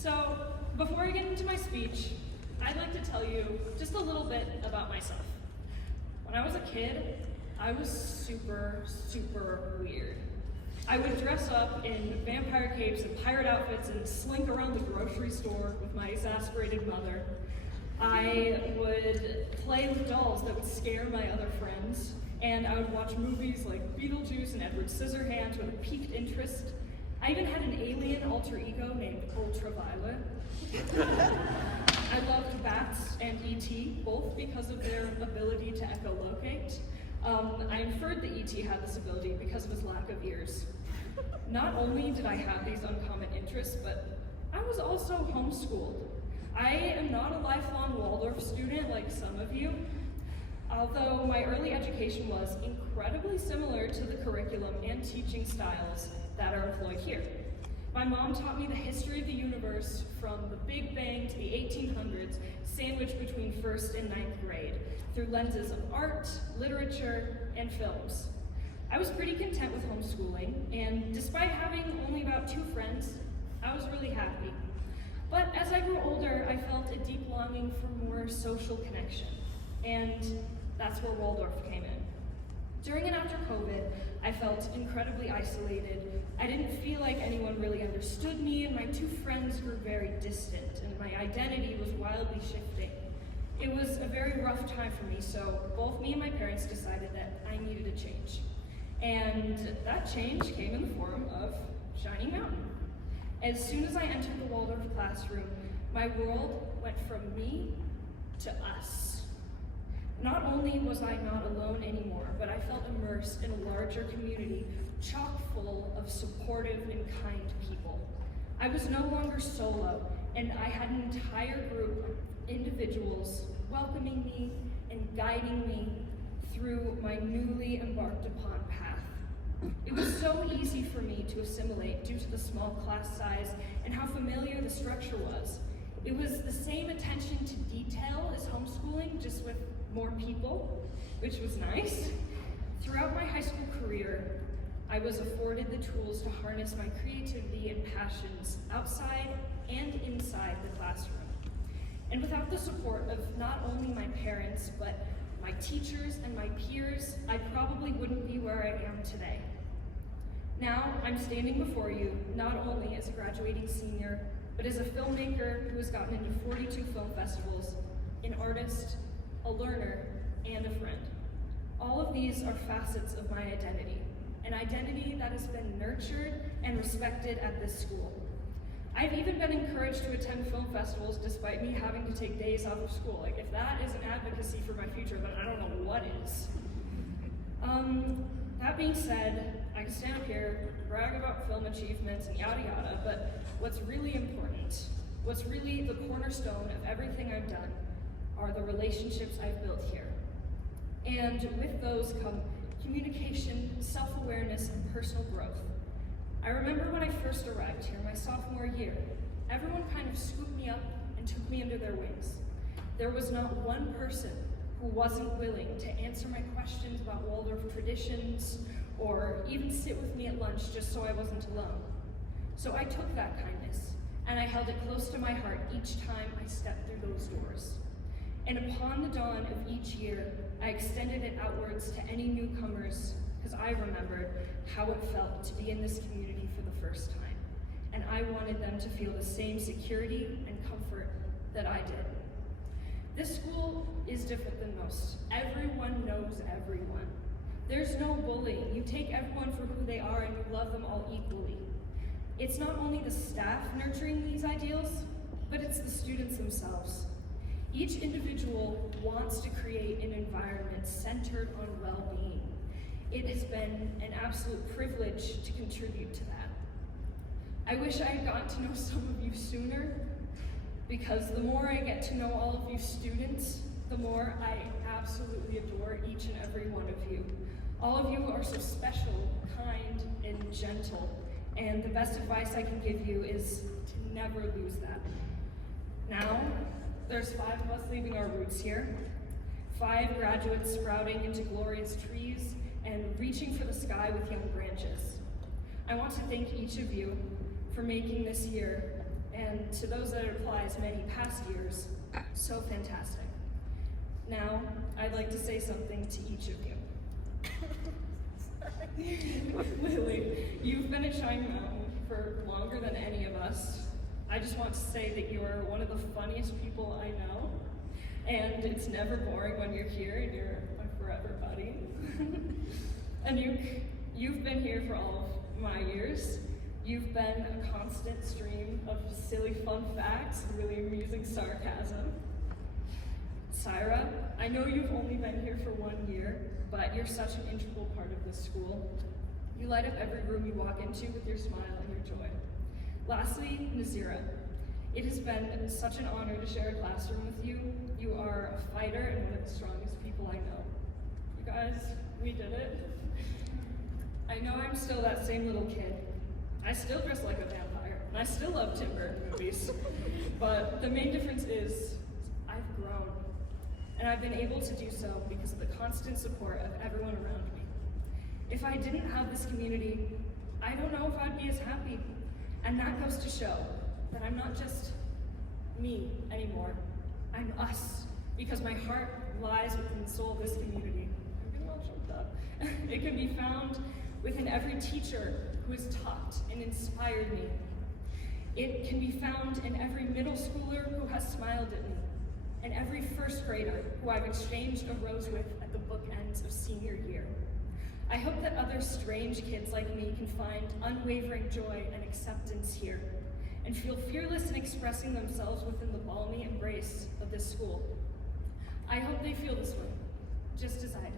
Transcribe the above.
So, before I get into my speech, I'd like to tell you just a little bit about myself. When I was a kid, I was super weird. I would dress up in vampire capes and pirate outfits and slink around the grocery store with my exasperated mother. I would play with dolls that would scare my other friends, and I would watch movies like Beetlejuice and Edward Scissorhands with a piqued interest. I even had an alien alter ego named Ultraviolet. I loved bats and E.T., both because of their ability to echolocate. I inferred that E.T. had this ability because of his lack of ears. Not only did I have these uncommon interests, but I was also homeschooled. I am not a lifelong Waldorf student like some of you, although my early education was incredibly similar to the curriculum and teaching styles that are employed here. My mom taught me the history of the universe from the Big Bang to the 1800s, sandwiched between 1st and 9th grade, through lenses of art, literature, and films. I was pretty content with homeschooling, and despite having only about 2 friends, I was really happy. But as I grew older, I felt a deep longing for more social connection, and that's where Waldorf came in. During and after COVID, I felt incredibly isolated. I didn't feel like anyone really understood me, and my 2 friends grew very distant, and my identity was wildly shifting. It was a very rough time for me, so both me and my parents decided that I needed a change. And that change came in the form of Shining Mountain. As soon as I entered the Waldorf classroom, my world went from me to us. Not only was I not alone anymore, but I felt immersed in a larger community chock full of supportive and kind people. I was no longer solo, and I had an entire group of individuals welcoming me and guiding me through my newly embarked upon path. It was so easy for me to assimilate due to the small class size and how familiar the structure was. It was the same attention to detail as homeschooling, just with more people, which was nice. Throughout my high school career, I was afforded the tools to harness my creativity and passions outside and inside the classroom. And without the support of not only my parents, but my teachers and my peers, I probably wouldn't be where I am today. Now, I'm standing before you, not only as a graduating senior, but as a filmmaker who has gotten into 42 film festivals, an artist, a learner, and a friend. All of these are facets of my identity, an identity that has been nurtured and respected at this school. I've even been encouraged to attend film festivals despite me having to take days off of school. Like, if that isn't advocacy for my future, then I don't know what is. That being said, I can stand up here, brag about film achievements and yada yada, but what's really important, what's really the cornerstone of everything I've done, are the relationships I've built here. And with those come communication, self-awareness, and personal growth. I remember when I first arrived here, my sophomore year, everyone kind of scooped me up and took me under their wings. There was not one person who wasn't willing to answer my questions about Waldorf traditions, or even sit with me at lunch just so I wasn't alone. So I took that kindness, and I held it close to my heart each time I stepped through those doors. And upon the dawn of each year, I extended it outwards to any newcomers, because I remembered how it felt to be in this community for the first time. And I wanted them to feel the same security and comfort that I did. This school is different than most. Everyone knows everyone. There's no bullying. You take everyone for who they are and you love them all equally. It's not only the staff nurturing these ideals, but it's the students themselves. Each individual wants to create an environment centered on well-being. It has been an absolute privilege to contribute to that. I wish I had gotten to know some of you sooner, because the more I get to know all of you students, the more I absolutely adore each and every one of you. All of you are so special, kind, and gentle, and the best advice I can give you is to never lose that. Now, there's 5 of us leaving our roots here, 5 graduates sprouting into glorious trees and reaching for the sky with young branches. I want to thank each of you for making this year and to those that it applies many past years, so fantastic. Now, I'd like to say something to each of you. Lily, you've been at Shine Mountain for longer than any of us. I just want to say that you are one of the funniest people I know, and it's never boring when you're here, and you're my forever buddy. And you've been here for all of my years. You've been a constant stream of silly fun facts, really amusing sarcasm. Syra, I know you've only been here for 1 year, but you're such an integral part of this school. You light up every room you walk into with your smile and your joy. Lastly, Nazira, it has been such an honor to share a classroom with you. You are a fighter and one of the strongest people I know. You guys, we did it. I know I'm still that same little kid. I still dress like a vampire, and I still love Tim Burton movies. But the main difference is I've grown. And I've been able to do so because of the constant support of everyone around me. If I didn't have this community, I don't know if I'd be as happy. And that goes to show that I'm not just me anymore. I'm us, because my heart lies within the soul of this community. I'm getting all choked up. It can be found within every teacher who has taught and inspired me. It can be found in every middle schooler who has smiled at me, and every first grader who I've exchanged a rose with at the bookends of senior year. I hope that other strange kids like me can find unwavering joy and acceptance here, and feel fearless in expressing themselves within the balmy embrace of this school. I hope they feel this way, just as I did.